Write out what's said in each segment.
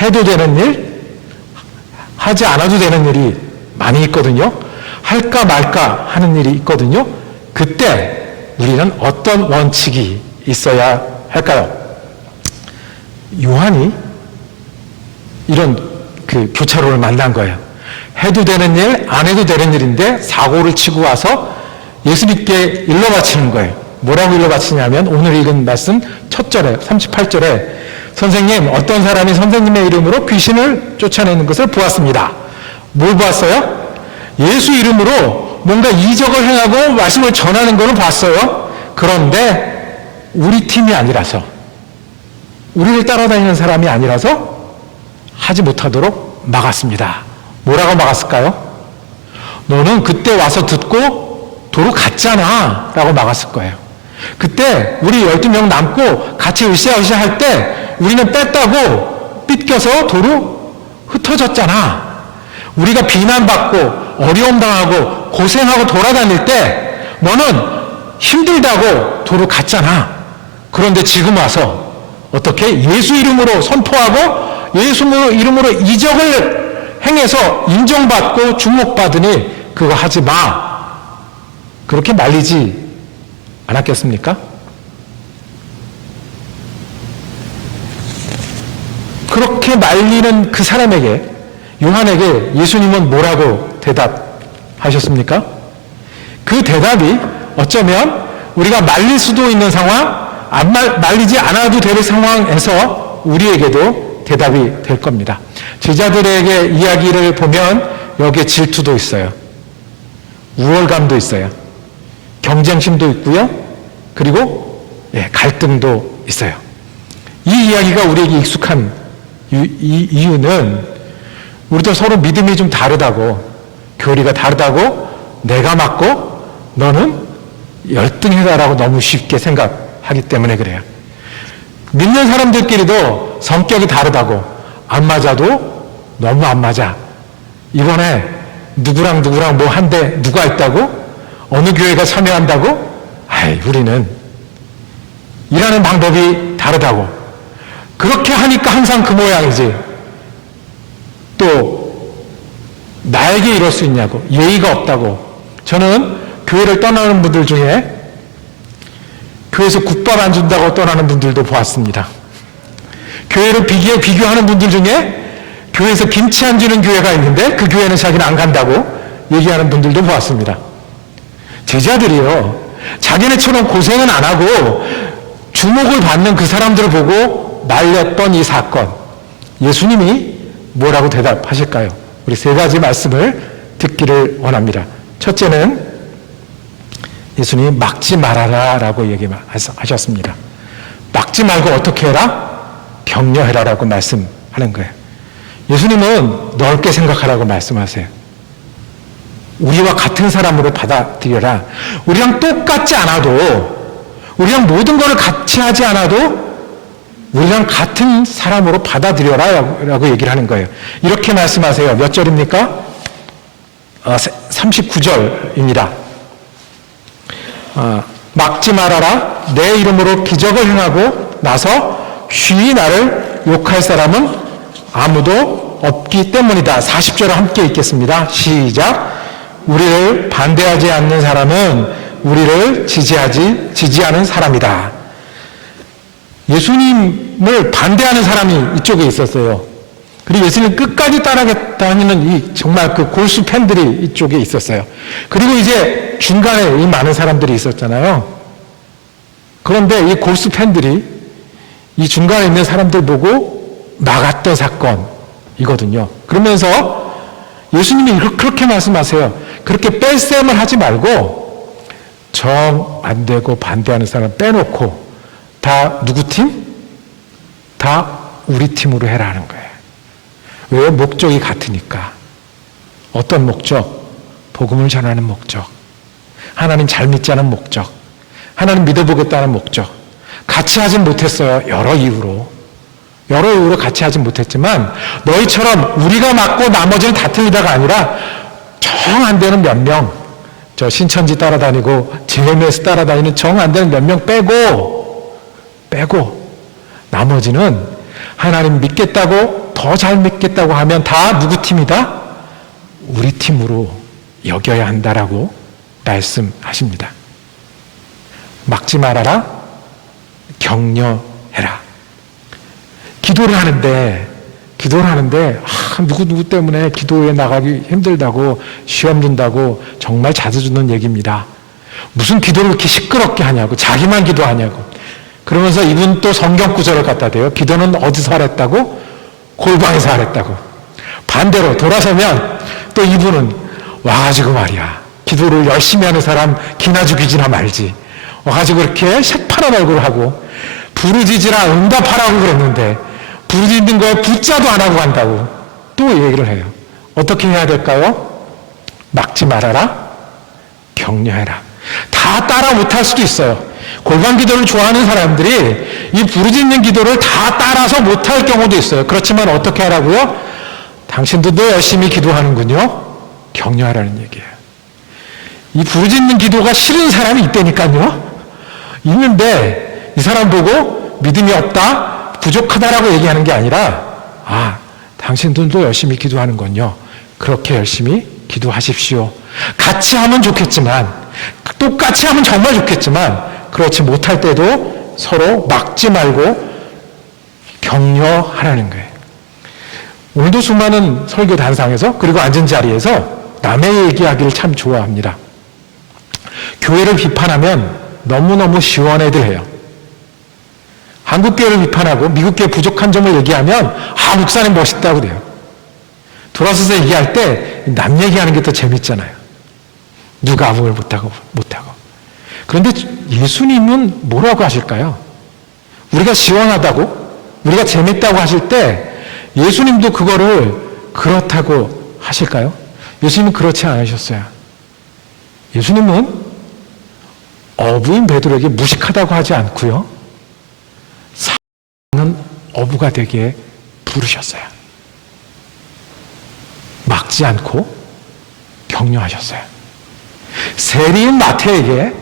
해도 되는 일, 하지 않아도 되는 일이 많이 있거든요. 할까 말까 하는 일이 있거든요. 그때 우리는 어떤 원칙이 있어야 할까요? 요한이 이런 그 교차로를 만난 거예요. 해도 되는 일, 안 해도 되는 일인데 사고를 치고 와서 예수님께 일러 바치는 거예요. 뭐라고 일러 바치냐면 오늘 읽은 말씀 첫 절에 38절에 선생님, 어떤 사람이 선생님의 이름으로 귀신을 쫓아내는 것을 보았습니다. 뭘 보았어요? 예수 이름으로 뭔가 이적을 행하고 말씀을 전하는 것을 봤어요. 그런데 우리 팀이 아니라서, 우리를 따라다니는 사람이 아니라서 하지 못하도록 막았습니다. 뭐라고 막았을까요? 너는 그때 와서 듣고 도로 갔잖아 라고 막았을 거예요. 그때 우리 12명 남고 같이 으쌰으쌰 할 때 우리는 뺐다고 삐껴서 도로 흩어졌잖아. 우리가 비난받고 어려움 당하고 고생하고 돌아다닐 때 너는 힘들다고 도로 갔잖아. 그런데 지금 와서 어떻게 예수 이름으로 선포하고 예수 이름으로 이적을 행해서 인정받고 주목받으니 그거 하지 마. 그렇게 말리지 않았겠습니까? 그렇게 말리는 그 사람에게, 요한에게 예수님은 뭐라고 대답하셨습니까? 그 대답이 어쩌면 우리가 말릴 수도 있는 상황, 말리지 않아도 될 상황에서 우리에게도 대답이 될 겁니다. 제자들에게 이야기를 보면 여기에 질투도 있어요. 우월감도 있어요. 경쟁심도 있고요. 그리고 갈등도 있어요. 이 이야기가 우리에게 익숙한 이유는 우리도 서로 믿음이 좀 다르다고, 교리가 다르다고, 내가 맞고 너는 열등하다라고 너무 쉽게 생각하기 때문에 그래요. 믿는 사람들끼리도 성격이 다르다고, 안 맞아도 너무 안 맞아. 이번에 누구랑 뭐 한데 누가 있다고? 어느 교회가 참여한다고? 우리는 일하는 방법이 다르다고. 그렇게 하니까 항상 그 모양이지. 또 나에게 이럴 수 있냐고, 예의가 없다고. 저는 교회를 떠나는 분들 중에 교회에서 국밥 안 준다고 떠나는 분들도 보았습니다. 교회를 비교하는 분들 중에 교회에서 김치 안 주는 교회가 있는데 그 교회는 자기는 안 간다고 얘기하는 분들도 보았습니다. 제자들이요, 자기네처럼 고생은 안 하고 주목을 받는 그 사람들을 보고 말렸던 이 사건, 예수님이 뭐라고 대답하실까요? 우리 세 가지 말씀을 듣기를 원합니다. 첫째는 예수님이 막지 말아라 라고 얘기하셨습니다. 막지 말고 어떻게 해라? 격려해라 라고 말씀하는 거예요. 예수님은 넓게 생각하라고 말씀하세요. 우리와 같은 사람으로 받아들여라. 우리랑 똑같지 않아도, 우리랑 모든 것을 같이 하지 않아도 우리랑 같은 사람으로 받아들여라 라고 얘기를 하는 거예요. 이렇게 말씀하세요. 몇 절입니까? 39절입니다. 막지 말아라. 내 이름으로 기적을 행하고 나서 쉬이 나를 욕할 사람은 아무도 없기 때문이다. 40절을 함께 읽겠습니다. 시작. 우리를 반대하지 않는 사람은 우리를 지지하는 사람이다. 예수님을 반대하는 사람이 이쪽에 있었어요. 그리고 예수님 끝까지 따라다니는 이 정말 그 골수 팬들이 이쪽에 있었어요. 그리고 이제 중간에 이 많은 사람들이 있었잖아요. 그런데 이 골수 팬들이 이 중간에 있는 사람들 보고 막았던 사건이거든요. 그러면서 예수님이 그렇게 말씀하세요. 그렇게 뺄셈을 하지 말고 정 안 되고 반대하는 사람 빼놓고 다 누구 팀? 다 우리 팀으로 해라 하는 거예요. 왜? 목적이 같으니까. 어떤 목적? 복음을 전하는 목적. 하나님 잘 믿자는 목적. 하나님 믿어보겠다는 목적. 같이 하진 못했어요. 여러 이유로 같이 하진 못했지만 너희처럼 우리가 맞고 나머지는 다 틀리다가 아니라 정 안 되는 몇 명, 저 신천지 따라다니고 JMS 따라다니는 정 안 되는 몇 명 빼고 나머지는 하나님 믿겠다고, 더 잘 믿겠다고 하면 다 누구 팀이다? 우리 팀으로 여겨야 한다라고 말씀하십니다. 막지 말아라, 격려해라. 기도를 하는데 누구 때문에 기도에 나가기 힘들다고, 시험 준다고 정말 자주 듣는 얘기입니다. 무슨 기도를 그렇게 시끄럽게 하냐고, 자기만 기도하냐고. 그러면서 이분 또 성경 구절을 갖다 대요. 기도는 어디서 하랬다고? 골방에서 하랬다고. 반대로 돌아서면 또 이분은 와가지고 말이야, 기도를 열심히 하는 사람 기나 죽이지나 말지, 와가지고 이렇게 새파란 얼굴을 하고 부르짖으라 응답하라고 그랬는데 부르짖는 거에 붙자도 안 하고 간다고 또 얘기를 해요. 어떻게 해야 될까요? 막지 말아라, 격려해라. 다 따라 못할 수도 있어요. 골방 기도를 좋아하는 사람들이 이 부르짖는 기도를 다 따라서 못할 경우도 있어요. 그렇지만 어떻게 하라고요? 당신들도 열심히 기도하는군요. 격려하라는 얘기예요. 이 부르짖는 기도가 싫은 사람이 있다니까요. 있는데 이 사람 보고 믿음이 없다, 부족하다라고 얘기하는 게 아니라, 당신들도 열심히 기도하는군요. 그렇게 열심히 기도하십시오. 같이 하면 좋겠지만, 똑같이 하면 정말 좋겠지만, 그렇지 못할 때도 서로 막지 말고 격려하라는 거예요. 오늘도 수많은 설교 단상에서, 그리고 앉은 자리에서 남의 얘기하기를 참 좋아합니다. 교회를 비판하면 너무너무 시원해들 해요. 한국 교회를 비판하고 미국 교회 부족한 점을 얘기하면 목사님 멋있다고 그래요. 돌아서서 얘기할 때 남 얘기하는 게 더 재밌잖아요. 누가 아무 말 못하고. 그런데 예수님은 뭐라고 하실까요? 우리가 시원하다고, 우리가 재밌다고 하실 때 예수님도 그거를 그렇다고 하실까요? 예수님은 그렇지 않으셨어요. 예수님은 어부인 베드로에게 무식하다고 하지 않고요, 사는 어부가 되게 부르셨어요. 막지 않고 격려하셨어요. 세리인 마태에게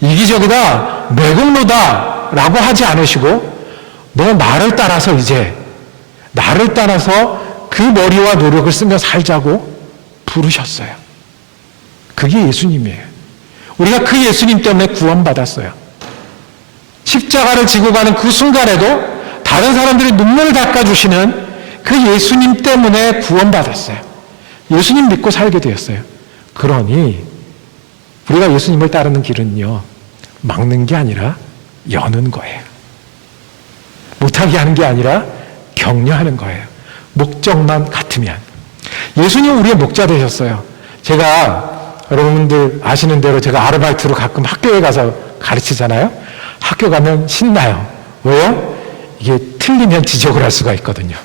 이기적이다, 매국노다 라고 하지 않으시고, 너 나를 따라서 그 머리와 노력을 쓰며 살자고 부르셨어요. 그게 예수님이에요. 우리가 그 예수님 때문에 구원받았어요. 십자가를 지고 가는 그 순간에도 다른 사람들이 눈물을 닦아주시는 그 예수님 때문에 구원받았어요. 예수님 믿고 살게 되었어요. 그러니 우리가 예수님을 따르는 길은요, 막는 게 아니라 여는 거예요. 못하게 하는 게 아니라 격려하는 거예요. 목적만 같으면. 예수님 우리의 목자 되셨어요. 제가 여러분들 아시는 대로 제가 아르바이트로 가끔 학교에 가서 가르치잖아요. 학교 가면 신나요. 왜요? 이게 틀리면 지적을 할 수가 있거든요.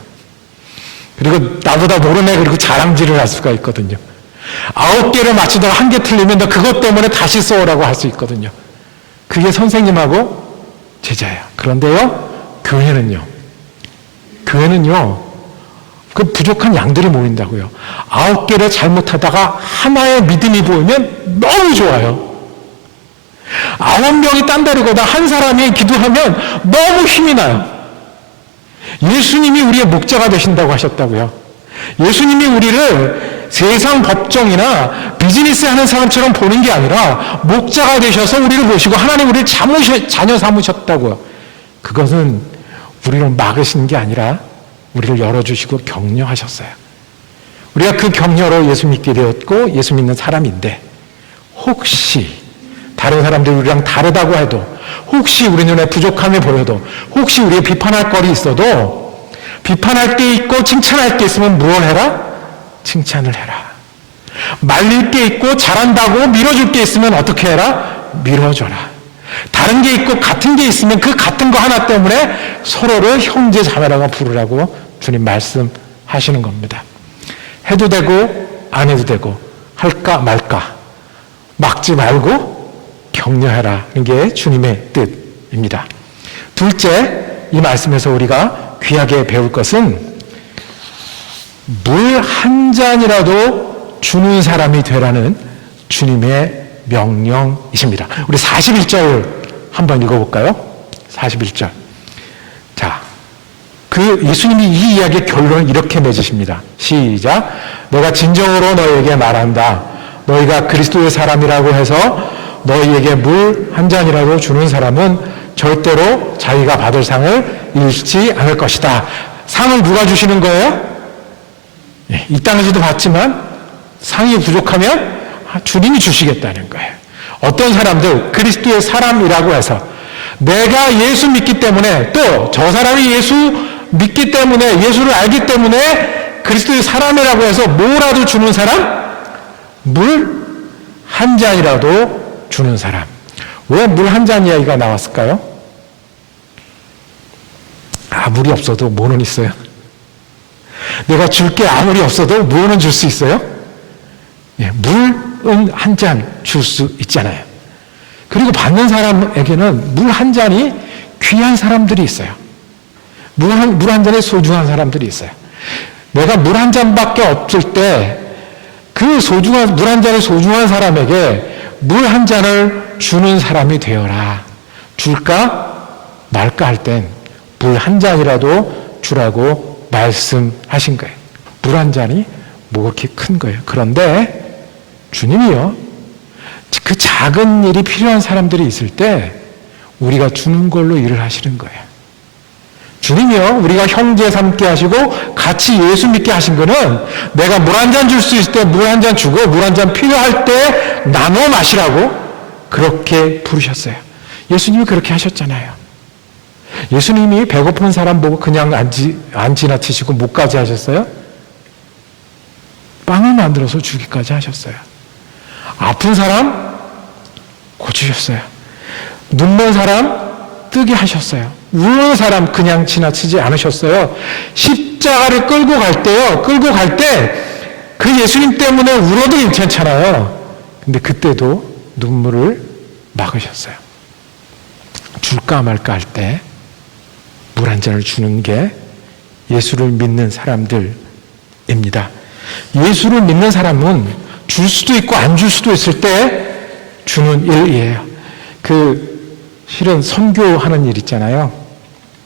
그리고 나보다 모르네 그리고 자랑질을 할 수가 있거든요. 9개를 맞추다가 1개 틀리면 너 그것 때문에 다시 써오라고 할 수 있거든요. 그게 선생님하고 제자예요. 그런데요, 교회는요, 그 부족한 양들이 모인다고요. 9개를 잘못하다가 하나의 믿음이 보이면 너무 좋아요. 9명이 딴 데로 가다 한 사람이 기도하면 너무 힘이 나요. 예수님이 우리의 목자가 되신다고 하셨다고요. 예수님이 우리를 세상 법정이나 비즈니스 하는 사람처럼 보는 게 아니라 목자가 되셔서 우리를 보시고 하나님 우리를 자녀 삼으셨다고요. 그것은 우리를 막으시는 게 아니라 우리를 열어주시고 격려하셨어요. 우리가 그 격려로 예수 믿게 되었고 예수 믿는 사람인데, 혹시 다른 사람들이 우리랑 다르다고 해도, 혹시 우리 눈에 부족함이 보여도, 혹시 우리가 비판할 거리 있어도, 비판할 게 있고 칭찬할 게 있으면 무엇을 해라? 칭찬을 해라. 말릴 게 있고 잘한다고 밀어줄 게 있으면 어떻게 해라? 밀어줘라. 다른 게 있고 같은 게 있으면 그 같은 거 하나 때문에 서로를 형제 자매라고 부르라고 주님 말씀하시는 겁니다. 해도 되고 안 해도 되고, 할까 말까, 막지 말고 격려해라. 이게 주님의 뜻입니다. 둘째, 이 말씀에서 우리가 귀하게 배울 것은 물 한 잔이라도 주는 사람이 되라는 주님의 명령이십니다. 우리 41절 한번 읽어볼까요? 41절. 자, 예수님이 이 이야기의 결론을 이렇게 맺으십니다. 시작. 내가 진정으로 너희에게 말한다. 너희가 그리스도의 사람이라고 해서 너희에게 물 한 잔이라도 주는 사람은 절대로 자기가 받을 상을 잃지 않을 것이다. 상을 누가 주시는 거예요? 이 땅에서도 받지만 상이 부족하면 주님이 주시겠다는 거예요. 어떤 사람들, 그리스도의 사람이라고 해서 내가 예수 믿기 때문에, 또 저 사람이 예수 믿기 때문에, 예수를 알기 때문에 그리스도의 사람이라고 해서 뭐라도 주는 사람? 물 한 잔이라도 주는 사람. 왜 물 한 잔 이야기가 나왔을까요? 아무리 없어도 뭐는 있어요? 내가 줄 게 아무리 없어도 뭐는 줄 수 있어요? 물은 한 잔 줄 수 있잖아요. 그리고 받는 사람에게는 물 한 잔이 귀한 사람들이 있어요. 물 한 잔에 소중한 사람들이 있어요. 내가 물 한 잔밖에 없을 때 그 물 한 잔에 소중한 사람에게 물 한 잔을 주는 사람이 되어라. 줄까 말까 할 땐 물 한 잔이라도 주라고 말씀하신 거예요. 물 한 잔이 뭐 그렇게 큰 거예요. 그런데 주님이요, 그 작은 일이 필요한 사람들이 있을 때 우리가 주는 걸로 일을 하시는 거예요. 주님이요, 우리가 형제 삼게 하시고 같이 예수 믿게 하신 거는 내가 물 한 잔 줄 수 있을 때 물 한 잔 주고 물 한 잔 필요할 때 나눠 마시라고 그렇게 부르셨어요. 예수님이 그렇게 하셨잖아요. 예수님이 배고픈 사람 보고 그냥 안 지나치시고 뭐까지 하셨어요? 빵을 만들어서 주기까지 하셨어요. 아픈 사람 고치셨어요. 눈먼 사람 뜨게 하셨어요. 우는 사람 그냥 지나치지 않으셨어요. 십자가를 끌고 갈 때요, 끌고 갈 때 그 예수님 때문에 울어도 괜찮잖아요. 근데 그때도 눈물을 막으셨어요. 줄까 말까 할 때 물 한 잔을 주는 게 예수를 믿는 사람들입니다. 예수를 믿는 사람은 줄 수도 있고 안 줄 수도 있을 때 주는 일이에요. 실은 선교하는 일 있잖아요.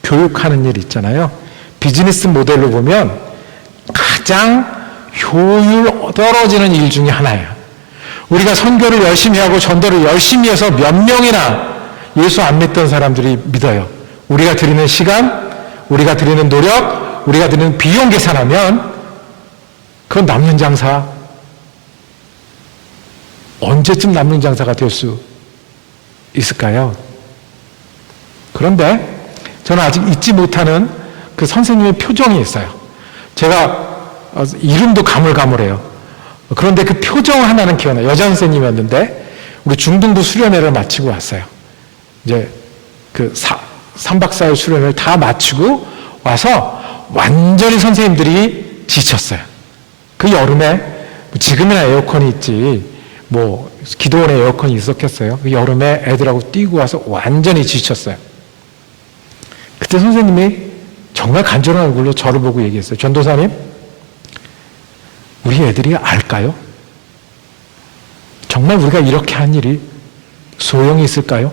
교육하는 일 있잖아요. 비즈니스 모델로 보면 가장 효율 떨어지는 일 중에 하나예요. 우리가 선교를 열심히 하고 전도를 열심히 해서 몇 명이나 예수 안 믿던 사람들이 믿어요. 우리가 드리는 시간, 우리가 드리는 노력, 우리가 드리는 비용 계산하면 그건 남는 장사, 언제쯤 남는 장사가 될 수 있을까요? 그런데 저는 아직 잊지 못하는 그 선생님의 표정이 있어요. 제가 이름도 가물가물해요. 그런데 그 표정 하나는 기억나요. 여자 선생님이었는데 우리 중등부 수련회를 마치고 왔어요. 이제 3박 4일 수련회를 다 마치고 와서 완전히 선생님들이 지쳤어요. 그 여름에 지금이나 에어컨이 있지 기도원에 에어컨이 있었겠어요. 그 여름에 애들하고 뛰고 와서 완전히 지쳤어요. 그때 선생님이 정말 간절한 얼굴로 저를 보고 얘기했어요. 전도사님, 우리 애들이 알까요? 정말 우리가 이렇게 한 일이 소용이 있을까요?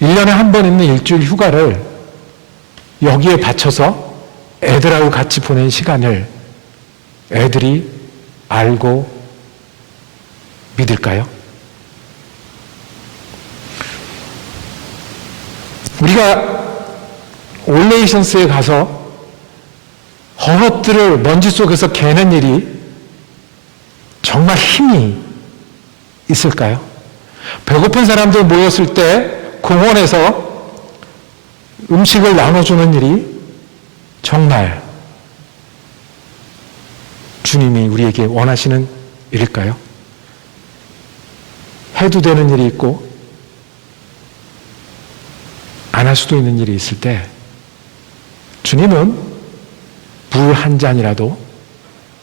1년에 한 번 있는 일주일 휴가를 여기에 바쳐서 애들하고 같이 보낸 시간을 애들이 알고 믿을까요? 우리가 올레이션스에 가서 헌옷들을 먼지 속에서 개는 일이 정말 힘이 있을까요? 배고픈 사람들 모였을 때 공원에서 음식을 나눠주는 일이 정말 주님이 우리에게 원하시는 일일까요? 해도 되는 일이 있고 안 할 수도 있는 일이 있을 때 주님은 물 한 잔이라도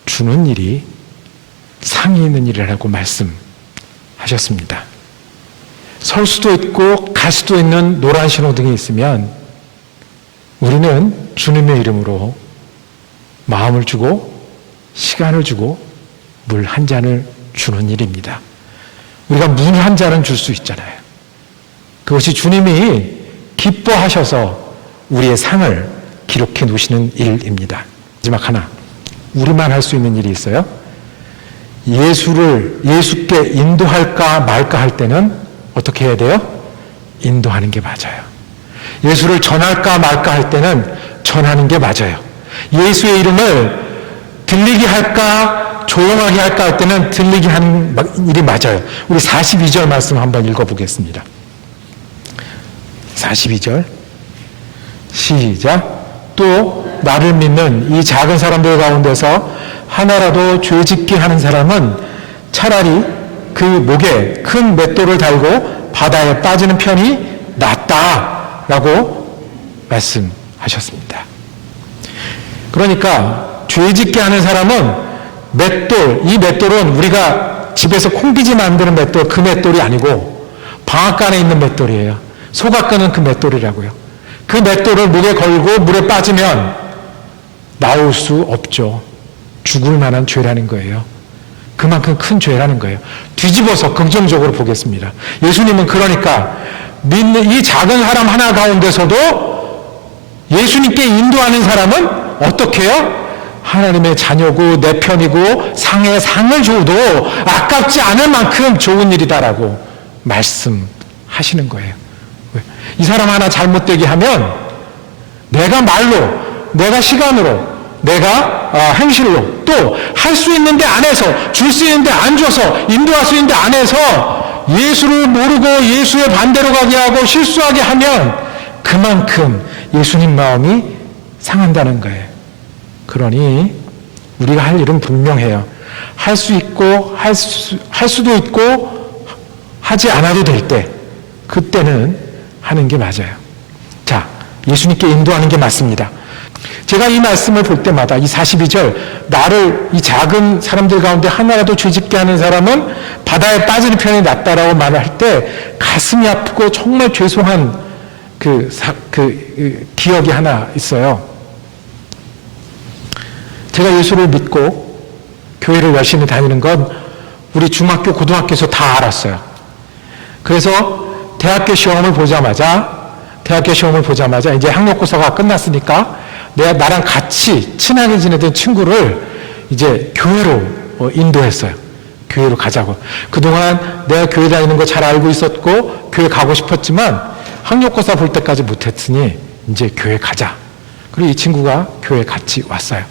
주는 일이 상이 있는 일이라고 말씀하셨습니다. 설 수도 있고 갈 수도 있는 노란 신호등이 있으면 우리는 주님의 이름으로 마음을 주고 시간을 주고 물 한 잔을 주는 일입니다. 우리가 물 한 잔은 줄 수 있잖아요. 그것이 주님이 기뻐하셔서 우리의 상을 기록해 놓으시는 일입니다. 마지막 하나, 우리만 할 수 있는 일이 있어요. 예수께 인도할까 말까 할 때는 어떻게 해야 돼요? 인도하는 게 맞아요. 예수를 전할까 말까 할 때는 전하는 게 맞아요. 예수의 이름을 들리게 할까 조용하게 할까 할 때는 들리게 하는 일이 맞아요. 우리 42절 말씀 한번 읽어보겠습니다. 42절 시작. 또 나를 믿는 이 작은 사람들 가운데서 하나라도 죄 짓게 하는 사람은 차라리 그 목에 큰 맷돌을 달고 바다에 빠지는 편이 낫다라고 말씀하셨습니다. 그러니까 죄 짓게 하는 사람은 맷돌, 이 맷돌은 우리가 집에서 콩비지 만드는 맷돌, 그 맷돌이 아니고 방앗간에 있는 맷돌이에요. 소가 끄는 그 맷돌이라고요. 그 맷돌을 목에 걸고 물에 빠지면 나올 수 없죠. 죽을 만한 죄라는 거예요. 그만큼 큰 죄라는 거예요. 뒤집어서 긍정적으로 보겠습니다. 예수님은 그러니까 믿는 이 작은 사람 하나 가운데서도 예수님께 인도하는 사람은 어떻게 해요? 하나님의 자녀고 내 편이고 상에 상을 줘도 아깝지 않을 만큼 좋은 일이다라고 말씀하시는 거예요. 이 사람 하나 잘못되게 하면 내가 말로, 내가 시간으로, 내가 행실로 또 할 수 있는데 안에서, 줄 수 있는데 안 줘서, 인도할 수 있는데 안에서 예수를 모르고 예수의 반대로 가게 하고 실수하게 하면 그만큼 예수님 마음이 상한다는 거예요. 그러니 우리가 할 일은 분명해요. 할 수 있고 할 수도 있고 하지 않아도 될 때, 그때는 하는 게 맞아요. 자, 예수님께 인도하는 게 맞습니다. 제가 이 말씀을 볼 때마다 이 42절, 나를 이 작은 사람들 가운데 하나라도 죄짓게 하는 사람은 바다에 빠지는 편이 낫다라고 말할 때 가슴이 아프고 정말 죄송한 그 기억이 하나 있어요. 제가 예수를 믿고 교회를 열심히 다니는 건 우리 중학교, 고등학교에서 다 알았어요. 그래서 대학교 시험을 보자마자 이제 학력고사가 끝났으니까 나랑 같이 친하게 지내던 친구를 이제 교회로 인도했어요. 교회로 가자고. 그동안 내가 교회 다니는 거 잘 알고 있었고 교회 가고 싶었지만 학력고사 볼 때까지 못했으니 이제 교회 가자. 그리고 이 친구가 교회 같이 왔어요.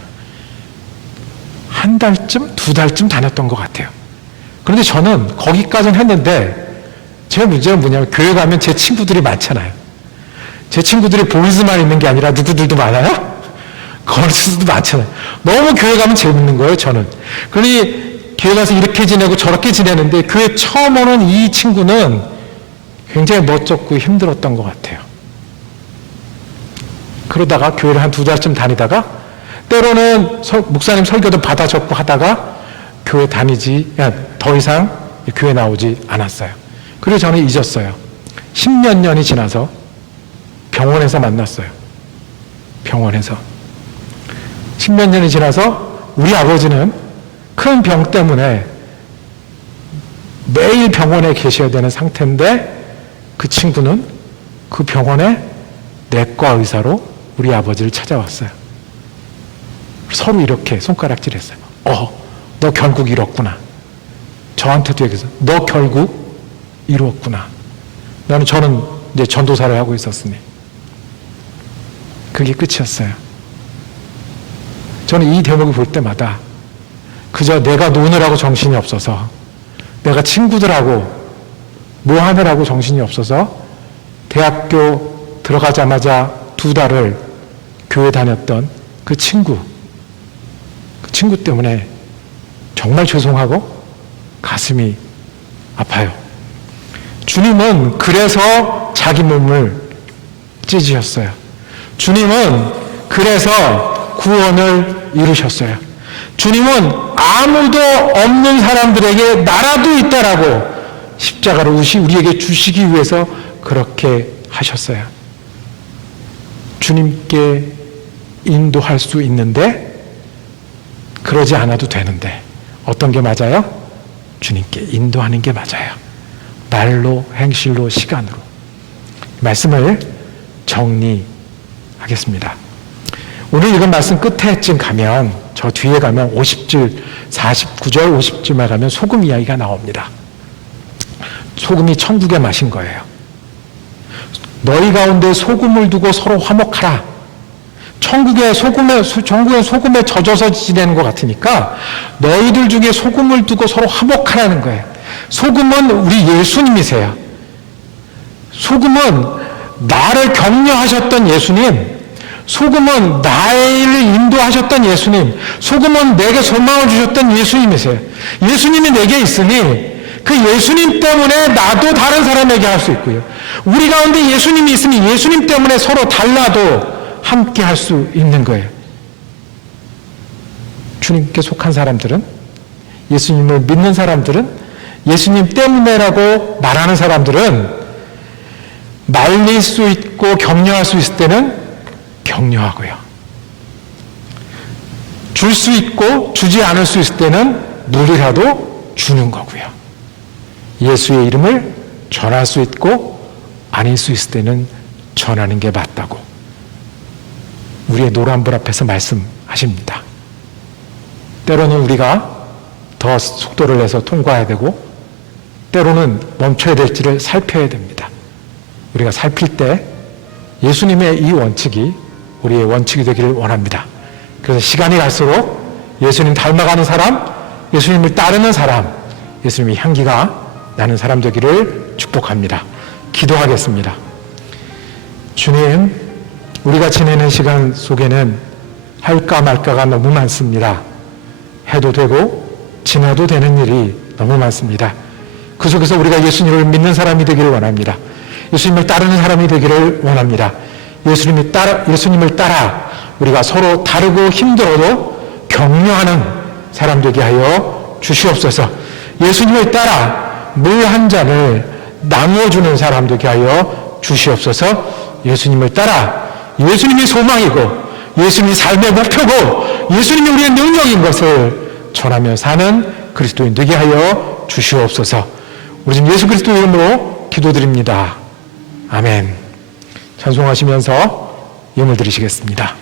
한 달쯤, 두 달쯤 다녔던 것 같아요. 그런데 저는 거기까지는 했는데 제 문제는 뭐냐면 교회 가면 제 친구들이 많잖아요. 제 친구들이 보이즈만 있는 게 아니라 누구들도 많아요. 걸스도 많잖아요. 너무 교회 가면 재밌는 거예요, 저는. 그러니 교회 가서 이렇게 지내고 저렇게 지내는데 교회 처음 오는 이 친구는 굉장히 멋졌고 힘들었던 것 같아요. 그러다가 교회를 한 두 달쯤 다니다가 때로는 목사님 설교도 받아 적고 하다가 교회 다니지, 더 이상 교회 나오지 않았어요. 그리고 저는 잊었어요. 10몇 년이 지나서 병원에서 만났어요. 병원에서. 10몇 년이 지나서 우리 아버지는 큰 병 때문에 매일 병원에 계셔야 되는 상태인데 그 친구는 그 병원에 내과 의사로 우리 아버지를 찾아왔어요. 서로 이렇게 손가락질했어요. 너 결국 잃었구나. 저한테도 얘기했어요. 너 결국 이루었구나. 저는 이제 전도사를 하고 있었으니. 그게 끝이었어요. 저는 이 대목을 볼 때마다 그저 내가 노느라고 정신이 없어서, 내가 친구들하고 뭐 하느라고 정신이 없어서 대학교 들어가자마자 두 달을 교회 다녔던 그 친구 때문에 정말 죄송하고 가슴이 아파요. 주님은 그래서 자기 몸을 찢으셨어요. 주님은 그래서 구원을 이루셨어요. 주님은 아무도 없는 사람들에게 나라도 있다라고 십자가를 우리에게 주시기 위해서 그렇게 하셨어요. 주님께 인도할 수 있는데 그러지 않아도 되는데 어떤 게 맞아요? 주님께 인도하는 게 맞아요. 말로, 행실로, 시간으로. 말씀을 정리하겠습니다. 오늘 읽은 말씀 끝에쯤 가면, 저 뒤에 가면 50절, 49절, 50절만 가면 소금 이야기가 나옵니다. 소금이 천국의 맛인 거예요. 너희 가운데 소금을 두고 서로 화목하라. 전국에 소금에 젖어서 지내는 것 같으니까 너희들 중에 소금을 두고 서로 화목하라는 거예요. 소금은 우리 예수님이세요. 소금은 나를 격려하셨던 예수님, 소금은 나를 인도하셨던 예수님, 소금은 내게 소망을 주셨던 예수님이세요. 예수님이 내게 있으니 그 예수님 때문에 나도 다른 사람에게 할 수 있고요. 우리 가운데 예수님이 있으니 예수님 때문에 서로 달라도 함께 할 수 있는 거예요. 주님께 속한 사람들은, 예수님을 믿는 사람들은, 예수님 때문에라고 말하는 사람들은 말릴 수 있고 격려할 수 있을 때는 격려하고요. 줄 수 있고 주지 않을 수 있을 때는 물이라도 주는 거고요. 예수의 이름을 전할 수 있고 아닐 수 있을 때는 전하는 게 맞다고 우리의 노란불 앞에서 말씀하십니다. 때로는 우리가 더 속도를 내서 통과해야 되고 때로는 멈춰야 될지를 살펴야 됩니다. 우리가 살필 때 예수님의 이 원칙이 우리의 원칙이 되기를 원합니다. 그래서 시간이 갈수록 예수님 닮아가는 사람, 예수님을 따르는 사람, 예수님의 향기가 나는 사람 되기를 축복합니다. 기도하겠습니다. 주님, 우리가 지내는 시간 속에는 할까 말까가 너무 많습니다. 해도 되고 지나도 되는 일이 너무 많습니다. 그 속에서 우리가 예수님을 믿는 사람이 되기를 원합니다. 예수님을 따르는 사람이 되기를 원합니다. 예수님을 따라 우리가 서로 다르고 힘들어도 격려하는 사람 되게 하여 주시옵소서. 예수님을 따라 물 한 잔을 나누어주는 사람 되게 하여 주시옵소서. 예수님을 따라 예수님이 소망이고 예수님이 삶의 목표고 예수님이 우리의 능력인 것을 전하며 사는 그리스도인 되게 하여 주시옵소서. 우리 지금 예수 그리스도 이름으로 기도드립니다. 아멘. 찬송하시면서 예물 드리시겠습니다.